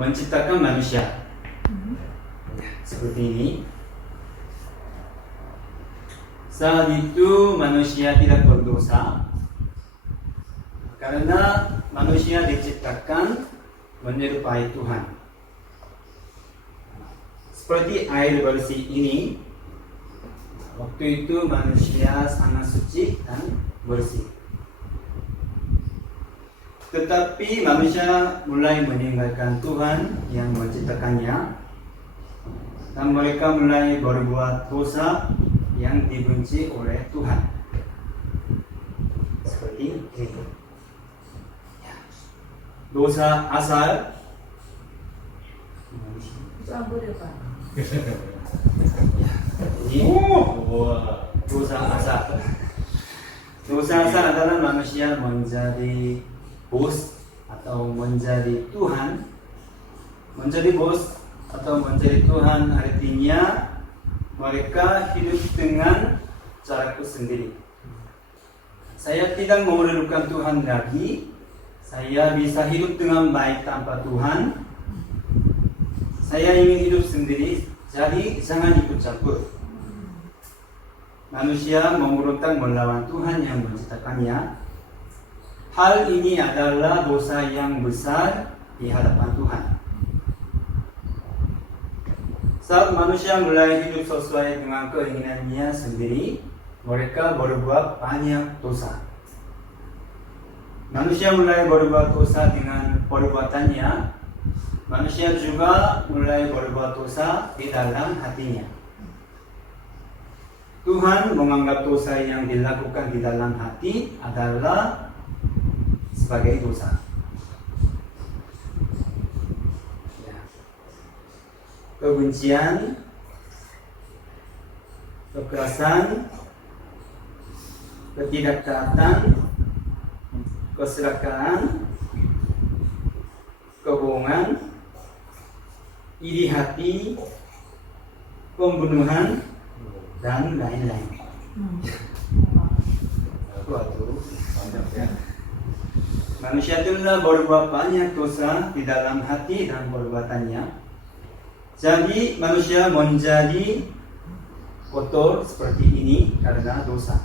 menciptakan manusia. Seperti ini. Saat itu manusia tidak berdosa karena manusia diciptakan menyerupai Tuhan. Seperti air bersih ini, waktu itu manusia sangat suci dan bersih. Tetapi manusia mulai meninggalkan Tuhan yang menciptakannya, dan mereka mulai berbuat dosa yang dibenci oleh Tuhan. Seperti ini. Dosa asal. Ini dosa asal. Dosa asal adalah manusia menjadi bos atau menjadi Tuhan. Menjadi bos atau menjadi Tuhan artinya mereka hidup dengan caraku sendiri. Saya tidak memerlukan Tuhan lagi. Saya bisa hidup dengan baik tanpa Tuhan. Saya ingin hidup sendiri, jadi jangan ikut campur. Manusia memberontak melawan Tuhan yang menciptakannya. Hal ini adalah dosa yang besar di hadapan Tuhan. Saat manusia mulai hidup sesuai dengan keinginannya sendiri, mereka berbuat banyak dosa. Manusia mulai berbuat dosa dengan perbuatannya. Manusia juga mulai berbuat dosa di dalam hatinya. Tuhan menganggap dosa yang dilakukan di dalam hati adalah sebagai dosa. Kebencian, kekerasan, ketidaktaatan, keserakahan, kebohongan, iri hati, pembunuhan, dan lain-lain. Manusia telah berbuat banyak dosa di dalam hati dan perbuatannya. Jadi manusia menjadi kotor seperti ini karena dosa.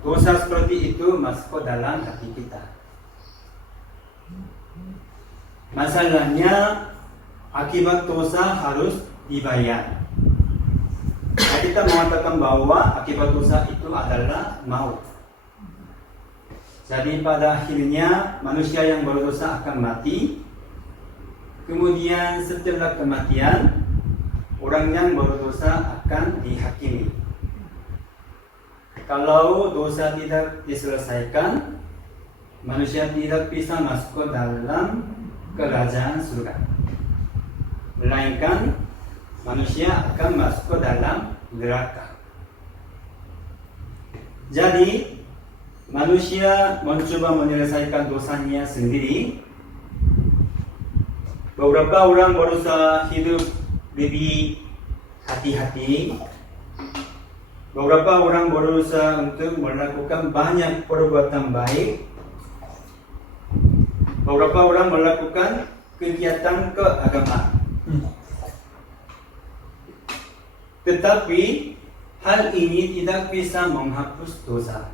Dosa seperti itu masuk ke dalam hati kita. Masalahnya akibat dosa harus dibayar. Kita mengatakan bahwa akibat dosa itu adalah maut. Jadi pada akhirnya manusia yang berdosa akan mati. Kemudian setelah kematian, orang yang berdosa akan dihakimi. Kalau dosa tidak diselesaikan, manusia tidak bisa masuk ke dalam kerajaan surga. Melainkan manusia akan masuk ke dalam neraka. Jadi manusia mencoba menyelesaikan dosanya sendiri. Beberapa orang berusaha hidup lebih hati-hati. Beberapa orang berusaha untuk melakukan banyak perbuatan baik. Beberapa orang melakukan kegiatan keagamaan. Tetapi hal ini tidak bisa menghapus dosa.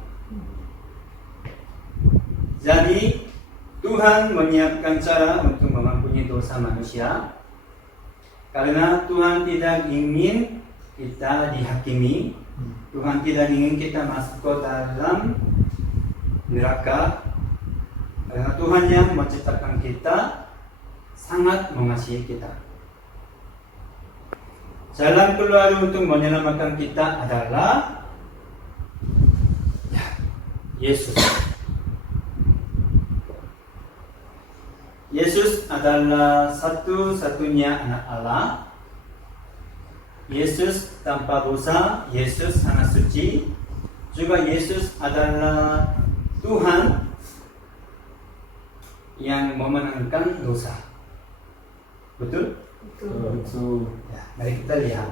Jadi Tuhan menyiapkan cara untuk mengampuni dosa manusia karena Tuhan tidak ingin kita dihakimi. Tuhan tidak ingin kita masuk ke dalam neraka. Karena Tuhan yang menciptakan kita sangat mengasihi kita. Jalan keluar untuk menyelamatkan kita adalah Yesus. Yesus adalah satu-satunya anak Allah. Yesus tanpa dosa, Yesus sangat suci. Juga Yesus adalah Tuhan yang memenangkan dosa. Betul? Betul. Ya, mari kita lihat.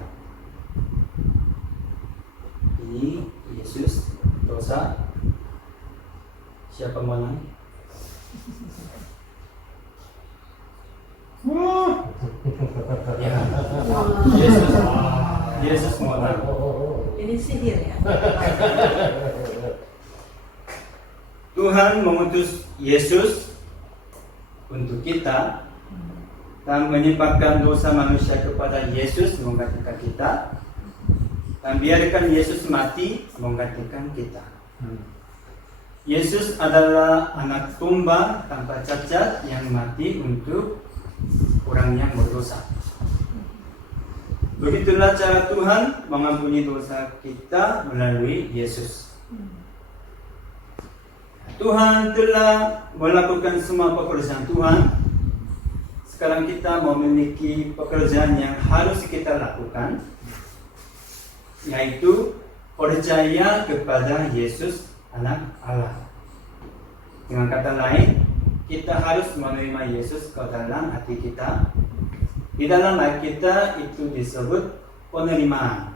Ini Yesus, dosa. Siapa menang? Yesus, Yesus mau tahu. Ini sihir ya. Tuhan mengutus Yesus untuk kita dan menyebabkan dosa manusia kepada Yesus menggantikan kita, dan biarkan Yesus mati menggantikan kita. Yesus adalah anak domba tanpa cacat yang mati untuk orang yang berdosa. Begitulah cara Tuhan mengampuni dosa kita melalui Yesus. Tuhan telah melakukan semua pekerjaan Tuhan. Sekarang kita memiliki pekerjaan yang harus kita lakukan, yaitu percaya kepada Yesus Anak Allah. Dengan kata lain, kita harus menerima Yesus ke dalam hati kita. Di dalam hati kita itu disebut penerimaan.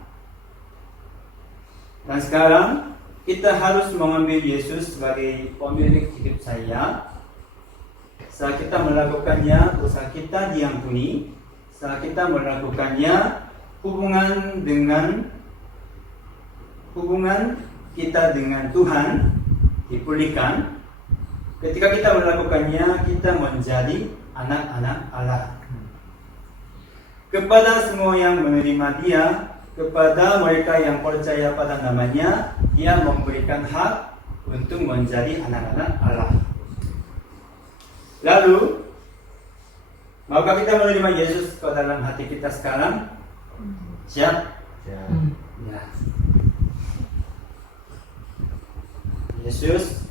Dan sekarang kita harus mengambil Yesus sebagai pemilik hidup saya. Saat kita melakukannya, dosa kita diampuni. Saat kita melakukannya, hubungan kita dengan Tuhan dipulihkan. Ketika kita melakukannya, kita menjadi anak-anak Allah. Kepada semua yang menerima Dia, kepada mereka yang percaya pada namanya, Dia memberikan hak untuk menjadi anak-anak Allah. Lalu, maukah kita menerima Yesus ke dalam hati kita sekarang? Siap? Ya. Yesus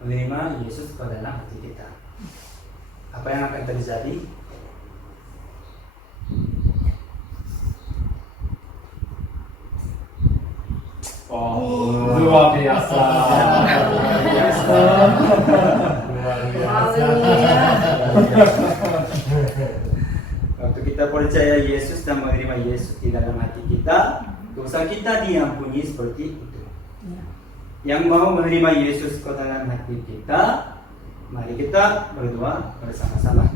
menerima Yesus ke dalam hati kita. Apa yang akan terjadi? Luar biasa. Waktu kita percaya Yesus dan menerima Yesus di dalam hati kita, dosa kita diampuni seperti itu. Yang mau menerima Yesus ke dalam hati kita, mari kita berdoa bersama-sama.